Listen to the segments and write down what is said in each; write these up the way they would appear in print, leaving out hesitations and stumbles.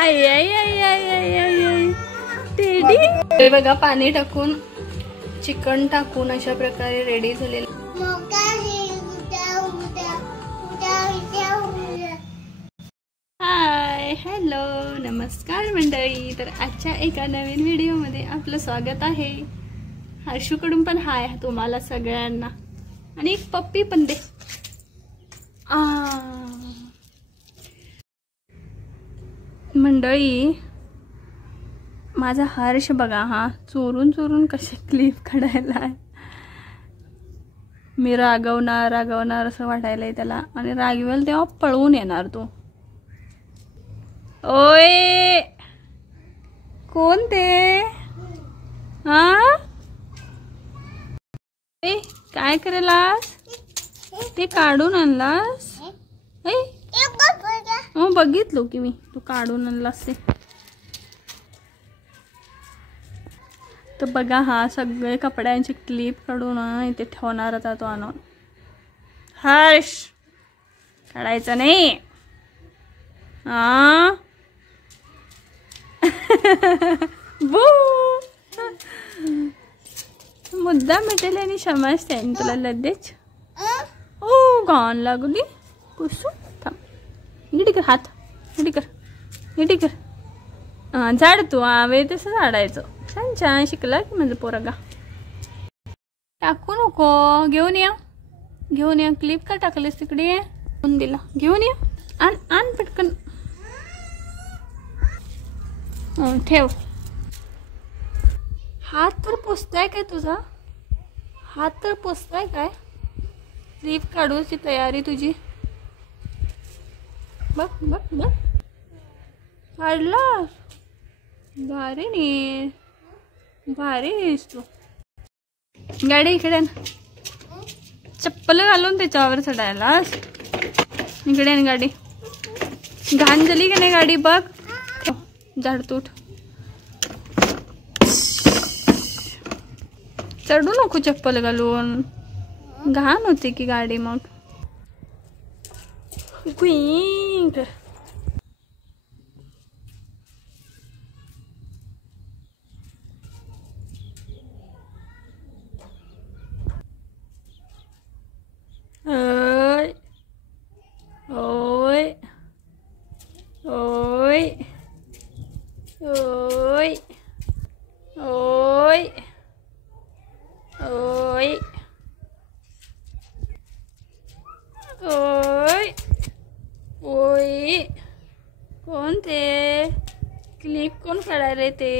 आई आई आई आई आई आई आई teddy. हे बघा पाणी टाकून चिकन टाकून अशा प्रकारे रेडी झालेलं. हाय हॅलो नमस्कार मंडळी. तर आजच्या एका नवीन व्हिडिओमध्ये आपलं स्वागत आहे. हर्षूकडून पण हाय तुम्हाला सगळ्यांना. आणि एक पप्पी पण दे. मंडळी माझा हर्ष बघा हा चोरून चोरून कसे क्लिप काढायला आहे. मी रागवणार असं वाटायलंय त्याला. आणि रागवेल तेव्हा पळवून येणार तो. ओय कोण ते? हा काय करेलास? ते काढून आणलास? हो बघितलो की मी तू काढून आणलास ते. तर बघा हा सगळे कपड्यांची क्लिप काढून इथे ठेवणार होता तो आणून. हर्ष काढायचं नाही. हा बू मुद्दा मिटेल आणि समजते तुला लगेच. ओ घाण लागू दे कुसू. थांब नीट कर हात. नीट कर. झाड तू वेळ तसं झाडायचं. छान छान शिकला की म्हणजे पोरगा. टाकू नको. घेऊन या क्लिप का टाकलेस तिकडे? कोण दिला? घेऊन या. आण पटकन. ठेव. हात तर पोचताय काय तुझा? हात तर पोचताय काय? क्लिप काढूची तयारी तुझी. बघ काढला. भारी आहेस तू. गाडी इकडे चप्पल घालून त्याच्यावर चढायलास. इकडे गाडी घाण झाली का नाही गाडी? बघ झाडतूट. चढू नको चप्पल घालून. घाण होती की गाडी मग. क्विंक ओय ओय ओय ओय ओय ओय ओय कोण ते? क्लिप कोण काढायला ते?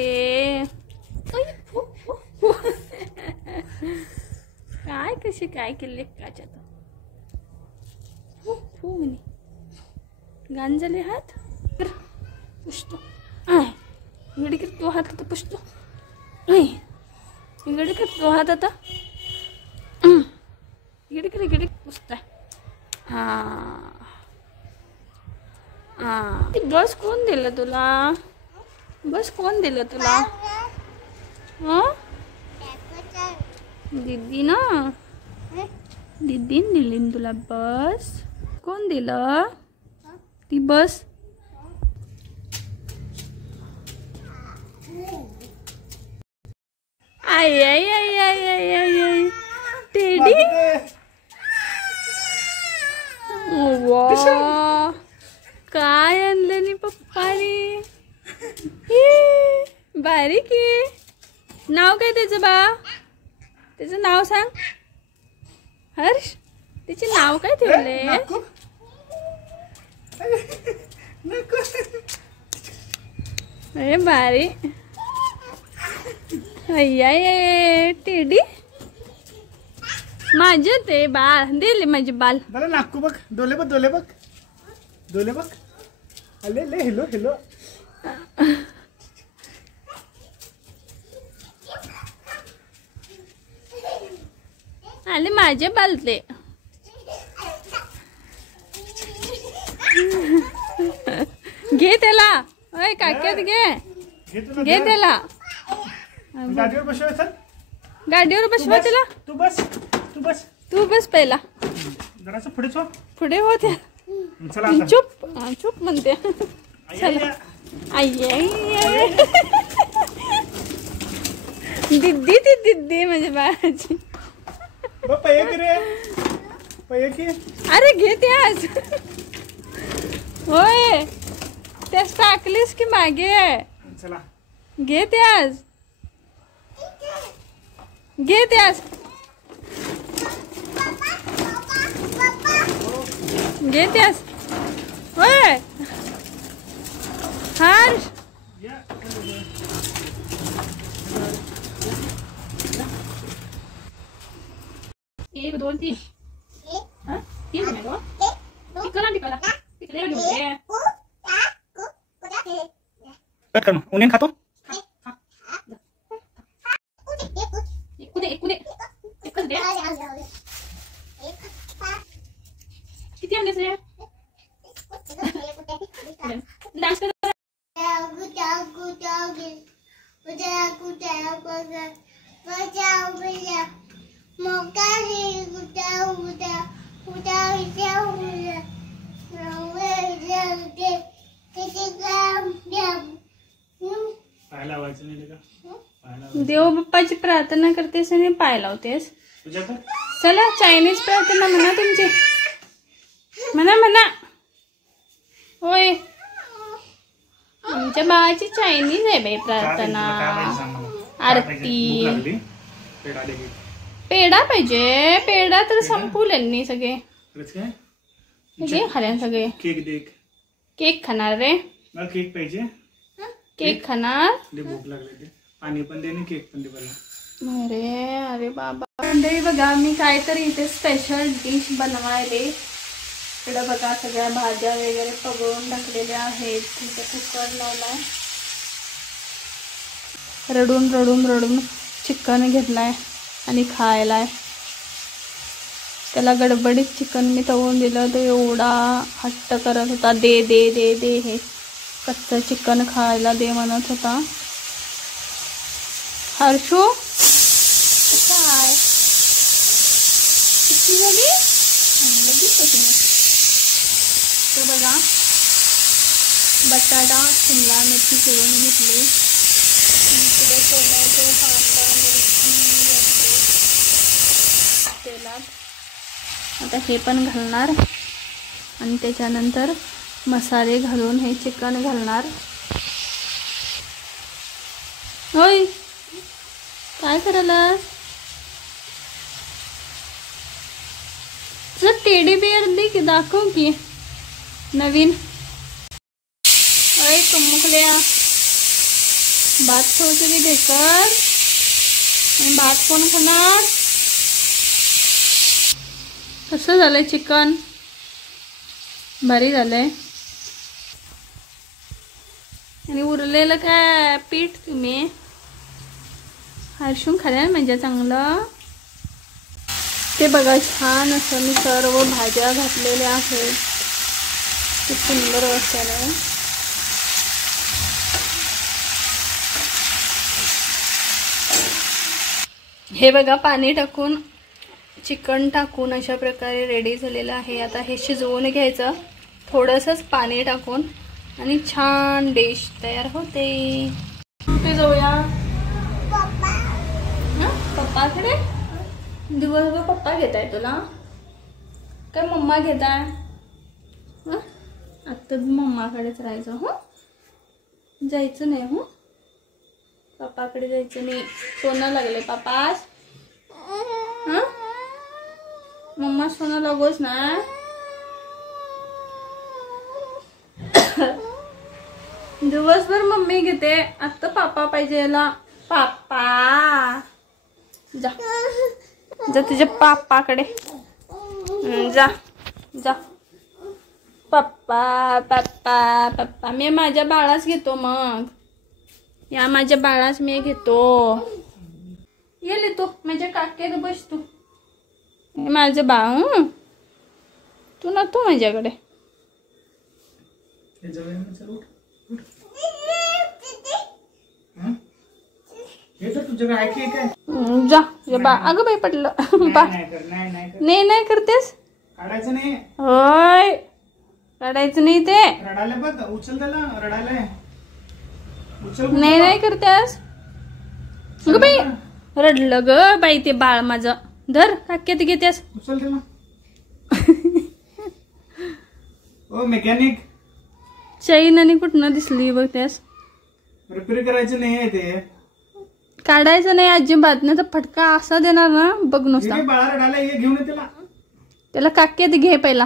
काय कशी काय केले काच्यात? म्हणे गाण झाले हात. पुसतो इकडे कर तो हात आता. पुसतो इकडे कर तो हात आता. इकडे पुसताय. ती बस कोण दिलं तुला? दीदी ना. दीदीन दिली तुला बस. कोण दिलं ती बस? आई आई आई आई आई आई आई टेडी. वा काय आणलं नी पप्पानी. बारीक आहे. नाव काय त्याचं बा? त्याचं नाव सांग हर्ष. त्याचे नाव काय ठेवले? अरे बारी. अय्या टेडी माझे ते बाल दिले. माझे बाल नाकू बघ. डोले बघ. अले हेलो. आले माझे बाल ते. घे त्याला. ओय काक्यात घे त्याला. गाडीवर बसव. गाडीवर बसवा त्याला. तू बस पहिला. जरासं पुढे होते. चला चुप म्हणते. चला दिद्दी ती दिद्दी म्हणजे बाळाची. अरे घे त्यास. होय त्यास टाकलीस की मागे. चला घे त्यास. घे त्यास. घे त्यास. होय हर्ष. 1 2 3 3 ไหนวะtickle tickle tickle घेऊन ये. कट कर. ओनियन खातो. एकू दे एकच दे. किती आणलेस रे? डान्स कर. देव बाप्पाची प्रार्थना करतेस आणि पाय लावतेस. चला चायनीज प्रार्थना म्हणा तुमची. म्हणा म्हणा. होय आमच्या बाळाची चायनीज आहे बाई प्रार्थना. आरती. पेढा पाहिजे. पेढा तर संपवले यांनी सगळे. खाल्या सगळे. केक खाणार रे. केक पाहिजे. केक खाणार. भूक लागली. पाणी पण दे. केक पण दे. अरे अरे बाबा मंडळी बघा मी काहीतरी इथे स्पेशल डिश बनवायले. इकडे बघा सगळ्या भाज्या वगैरे पगळून टाकलेल्या आहेत. तिथे कुकर लावलाय. रडून रडून रडून चिकन घेतलाय आणि खायलाय. त्याला गडबडीत चिकन मी तळून दिलं. तो एवढा हट्ट करत होता. दे दे दे दे हे कच्चं चिकन खायला दे म्हणत होता. हर्षू काय किती झाली तो बघा. बटाटा शिमला मिरची चिरून घेतली. इकडे टोमॅटो कांदा मिरची घातली तेलात. आता हे पण घालणार आणि त्याच्यानंतर मसाले घालून हे चिकन घालणार. होय काय करायला? तुझं टेडी बिअर दे की दाखव की नवीन. अरे कमुकल्या भात ठेवतो की ढेकर. आणि भात कोण खाणार? कसं झालंय चिकन? भारी झालंय. आणि उरलेलं काय पीठ तुम्ही हर्षून खाल्या म्हणजे चांगलं. ते बघा छान असं मी सर्व भाज्या घातलेल्या आहेत. खूप सुंदर असं. हे बघा पाणी टाकून चिकन टाकून अशा प्रकारे रेडी झालेलं आहे. आता हे शिजवून घ्यायचं थोडंसंच पाणी टाकून आणि छान डिश तयार होते. कुठे जाऊया? पप्पाकडे. दिवसभर पप्पा घेताय तुला काय मम्मा घेताय? आता मम्माकडेच राहायचं. हो जायचं नाही. हो पप्पाकडे जायचं नाही. सोनं लागले पप्पास. मम्मा सोनं लागोच ना. दिवसभर मम्मी घेते. आता पापा पाहिजे याला. पापा जा जा तुझ्या पापाकडे जा जा. पप्पा पप्पा पप्पा. मी माझ्या बाळाच घेतो. मग या माझ्या बाळाच मी घेतो. ये तू माझ्या काकेत बस. तू माझं बाळ. तू ना तू माझ्याकडे. जा बा. अगं बाई पडलं. नाही नाही करतेस. काढायचं नाही. होय काढायचं नाही ते. रडायला बघ. उचल त्याला. रडायला उचल नाही नाही करतेस ग बाई. रडलं ग बाई ते बाळ माझं. धर काक्यात घेतेस. उचल त्याला. ओ मेकॅनिक, चैन आणि कुठनं दिसली बघ त्यास. रिपेअर करायचं नाही आहे ते. काढायचं नाही अजिबात, नाही तर फटका असा देणार ना बघ नुसता. हे बाळा रडायला, हे घेऊन ये त्याला. त्याला काक्यात घे पहिला.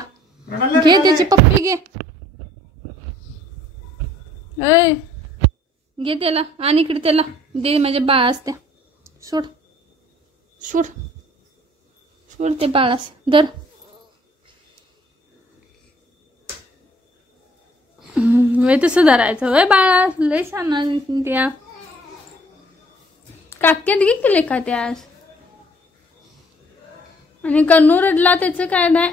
रडायला घे त्याची पप्पी घे. ऐ घे त्याला आणि इकडे त्याला दे. माझ्या बाळास त्या सोड सोड सोड ते बाळास. धर. मी तसं धरायचं वय बाळा. लय छान त्या काक्यात घे केले का त्यास. आणि कन्नू रडला त्याचं काय नाही.